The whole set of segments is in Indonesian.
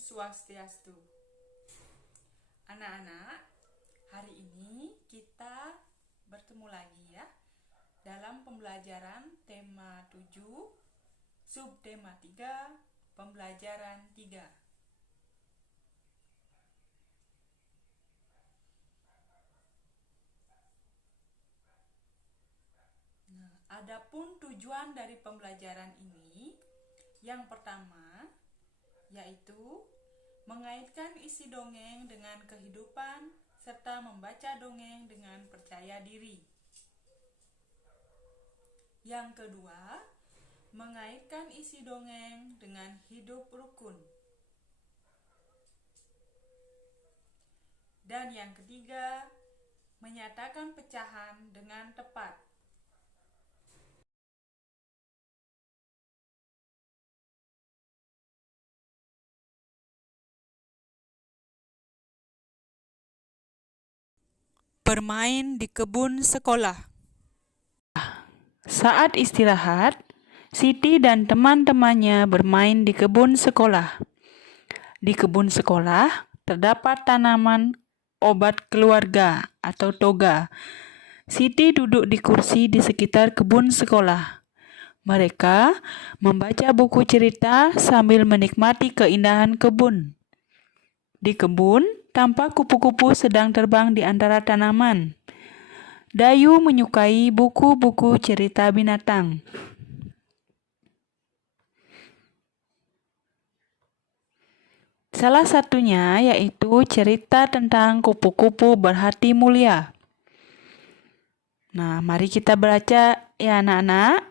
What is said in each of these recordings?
Swastiastu. Anak-anak, hari ini kita bertemu lagi ya dalam pembelajaran tema 7, subtema 3, pembelajaran 3. Adapun tujuan dari pembelajaran ini, yang pertama yaitu mengaitkan isi dongeng dengan kehidupan serta membaca dongeng dengan percaya diri. Yang kedua, mengaitkan isi dongeng dengan hidup rukun. Dan yang ketiga, menyatakan pecahan dengan tepat. Bermain di kebun sekolah. Saat istirahat, Siti dan teman-temannya bermain di kebun sekolah. Di kebun sekolah terdapat tanaman obat keluarga atau toga. Siti duduk di kursi di sekitar kebun sekolah. Mereka membaca buku cerita sambil menikmati keindahan kebun. Di kebun, tampak kupu-kupu sedang terbang di antara tanaman. Dayu menyukai buku-buku cerita binatang. Salah satunya yaitu cerita tentang kupu-kupu berhati mulia. Nah, mari kita baca ya anak-anak.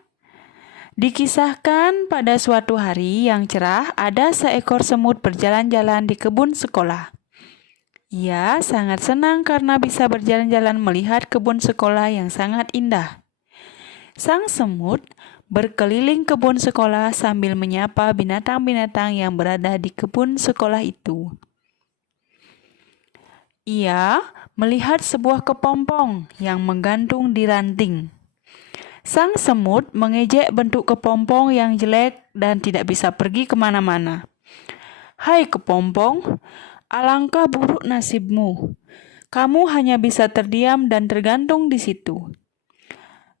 Dikisahkan pada suatu hari yang cerah, ada seekor semut berjalan-jalan di kebun sekolah. Ia sangat senang karena bisa berjalan-jalan melihat kebun sekolah yang sangat indah. Sang semut berkeliling kebun sekolah sambil menyapa binatang-binatang yang berada di kebun sekolah itu. Ia melihat sebuah kepompong yang menggantung di ranting. Sang semut mengejek bentuk kepompong yang jelek dan tidak bisa pergi kemana-mana. Hai kepompong, alangkah buruk nasibmu. Kamu hanya bisa terdiam dan tergantung di situ.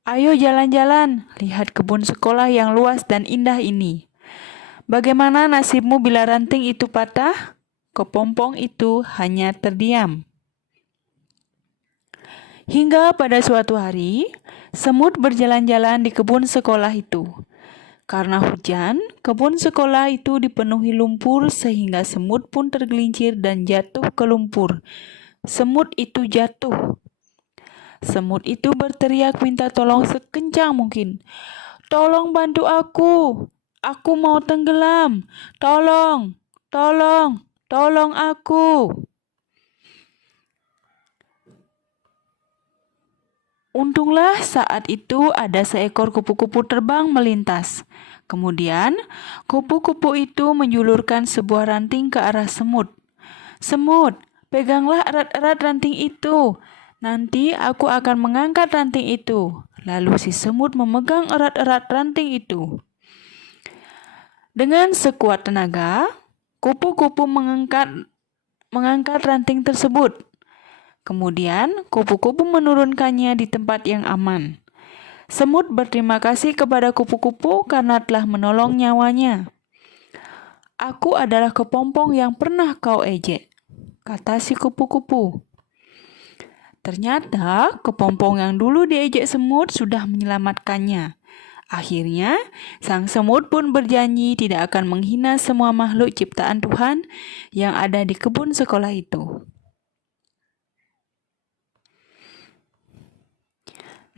Ayo jalan-jalan, lihat kebun sekolah yang luas dan indah ini. Bagaimana nasibmu bila ranting itu patah? Kepompong itu hanya terdiam. Hingga pada suatu hari, semut berjalan-jalan di kebun sekolah itu. Karena hujan, kebun sekolah itu dipenuhi lumpur sehingga semut pun tergelincir dan jatuh ke lumpur. Semut itu jatuh. Semut itu berteriak minta tolong sekencang mungkin. Tolong bantu aku. Aku mau tenggelam. Tolong, tolong, tolong aku. Untunglah saat itu ada seekor kupu-kupu terbang melintas. Kemudian, kupu-kupu itu menjulurkan sebuah ranting ke arah semut. Semut, peganglah erat-erat ranting itu. Nanti aku akan mengangkat ranting itu. Lalu si semut memegang erat-erat ranting itu. Dengan sekuat tenaga, kupu-kupu mengangkat ranting tersebut. Kemudian, kupu-kupu menurunkannya di tempat yang aman. Semut berterima kasih kepada kupu-kupu karena telah menolong nyawanya. Aku adalah kepompong yang pernah kau ejek, kata si kupu-kupu. Ternyata, kepompong yang dulu diejek semut sudah menyelamatkannya. Akhirnya, sang semut pun berjanji tidak akan menghina semua makhluk ciptaan Tuhan yang ada di kebun sekolah itu.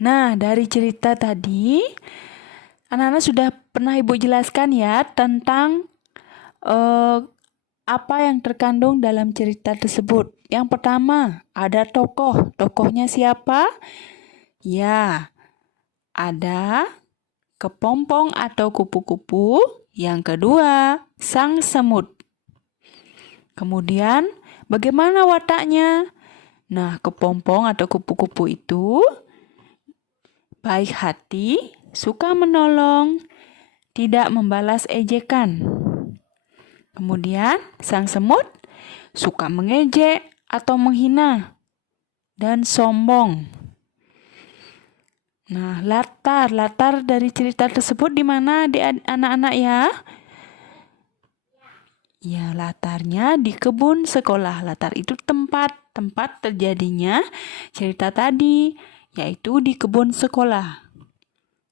Nah, dari cerita tadi, anak-anak sudah pernah Ibu jelaskan ya tentang apa yang terkandung dalam cerita tersebut. Yang pertama, ada tokoh. Tokohnya siapa? Ya, ada kepompong atau kupu-kupu. Yang kedua, sang semut. Kemudian, bagaimana wataknya? Nah, kepompong atau kupu-kupu itu baik hati, suka menolong, tidak membalas ejekan. Kemudian, sang semut suka mengejek atau menghina dan sombong. Nah, latar dari cerita tersebut di mana anak-anak ya? Ya, latarnya di kebun sekolah. Latar itu tempat terjadinya cerita tadi, yaitu di kebun sekolah.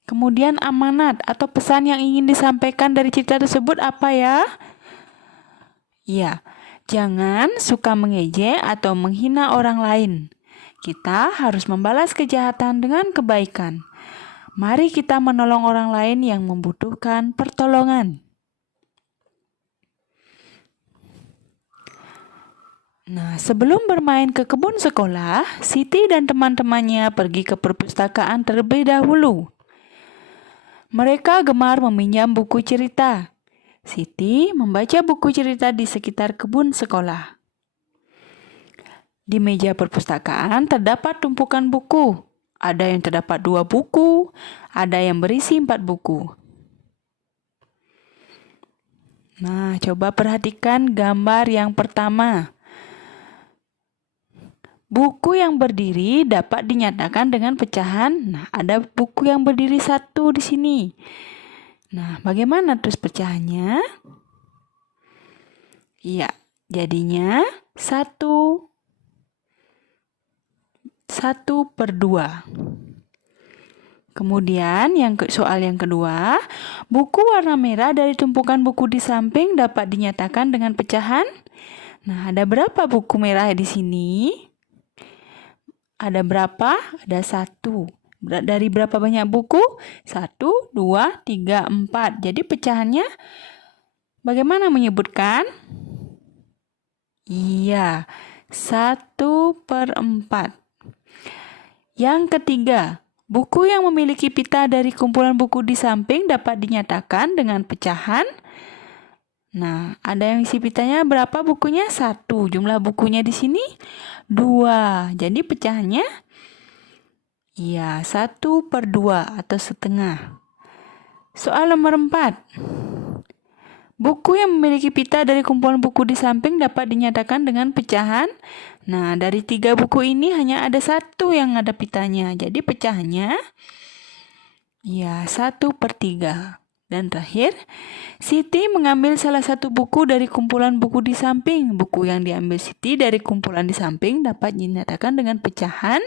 Kemudian amanat atau pesan yang ingin disampaikan dari cerita tersebut apa ya? Ya, jangan suka mengejek atau menghina orang lain. Kita harus membalas kejahatan dengan kebaikan. Mari kita menolong orang lain yang membutuhkan pertolongan. Nah, sebelum bermain ke kebun sekolah, Siti dan teman-temannya pergi ke perpustakaan terlebih dahulu. Mereka gemar meminjam buku cerita. Siti membaca buku cerita di sekitar kebun sekolah. Di meja perpustakaan terdapat tumpukan buku. Ada yang terdapat 2 buku, ada yang berisi 4 buku. Nah, coba perhatikan gambar yang pertama. Buku yang berdiri dapat dinyatakan dengan pecahan. Nah, ada buku yang berdiri 1 di sini. Nah, bagaimana terus pecahannya? Iya, jadinya 1/2. Kemudian soal yang kedua, buku warna merah dari tumpukan buku di samping dapat dinyatakan dengan pecahan. Nah, ada berapa buku merah di sini? Ada berapa? Ada 1. Dari berapa banyak buku? 1, 2, 3, 4. Jadi pecahannya bagaimana menyebutkan? Iya, 1/4. Yang ketiga, buku yang memiliki pita dari kumpulan buku di samping dapat dinyatakan dengan pecahan. Nah, ada yang isi pitanya berapa bukunya? 1. Jumlah bukunya di sini 2. Jadi pecahannya iya, 1/2 atau setengah. Soal nomor 4. Buku yang memiliki pita dari kumpulan buku di samping dapat dinyatakan dengan pecahan. Nah, dari 3 buku ini hanya ada 1 yang ada pitanya. Jadi pecahannya ya 1/3. Dan terakhir, Siti mengambil salah satu buku dari kumpulan buku di samping. Buku yang diambil Siti dari kumpulan di samping dapat dinyatakan dengan pecahan.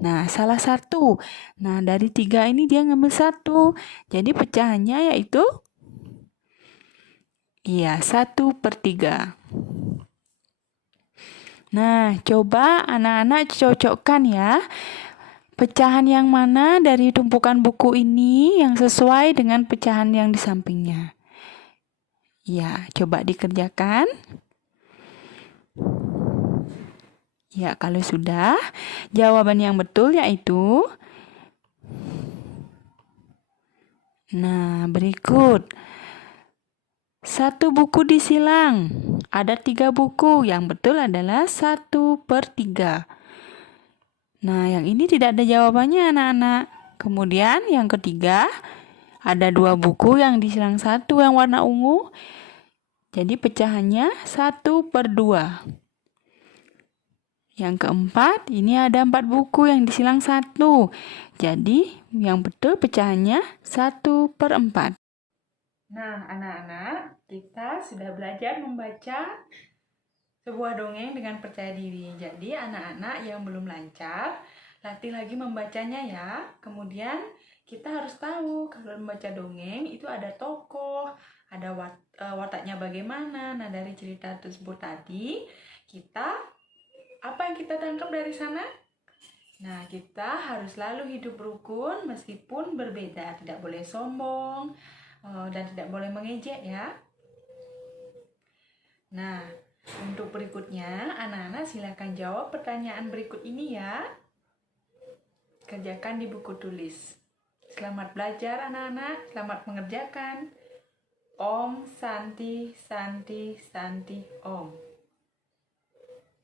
Nah, salah satu. Nah, dari 3 ini dia ngambil 1. Jadi pecahannya yaitu iya, 1/3. Nah, coba anak-anak cocokkan ya. Pecahan yang mana dari tumpukan buku ini yang sesuai dengan pecahan yang di sampingnya? Ya, coba dikerjakan. Ya, kalau sudah, jawaban yang betul yaitu berikut. 1 buku disilang. Ada 3 buku. Yang betul adalah 1/3. Nah, yang ini tidak ada jawabannya anak-anak. Kemudian yang ketiga, ada 2 buku yang disilang 1 yang warna ungu. Jadi pecahannya 1/2. Yang keempat, ini ada 4 buku yang disilang 1. Jadi yang betul pecahannya 1/4. Nah, anak-anak, kita sudah belajar membaca sebuah dongeng dengan percaya diri. Jadi, anak-anak yang belum lancar, latih lagi membacanya ya. Kemudian, kita harus tahu kalau membaca dongeng itu ada tokoh, ada wataknya bagaimana. Nah, dari cerita tersebut tadi, apa yang kita tangkap dari sana? Nah, kita harus selalu hidup rukun meskipun berbeda. Tidak boleh sombong, dan tidak boleh mengejek ya. Nah, untuk berikutnya, anak-anak silakan jawab pertanyaan berikut ini ya. Kerjakan di buku tulis. Selamat belajar anak-anak, selamat mengerjakan. Om Santi Santi Santi Om.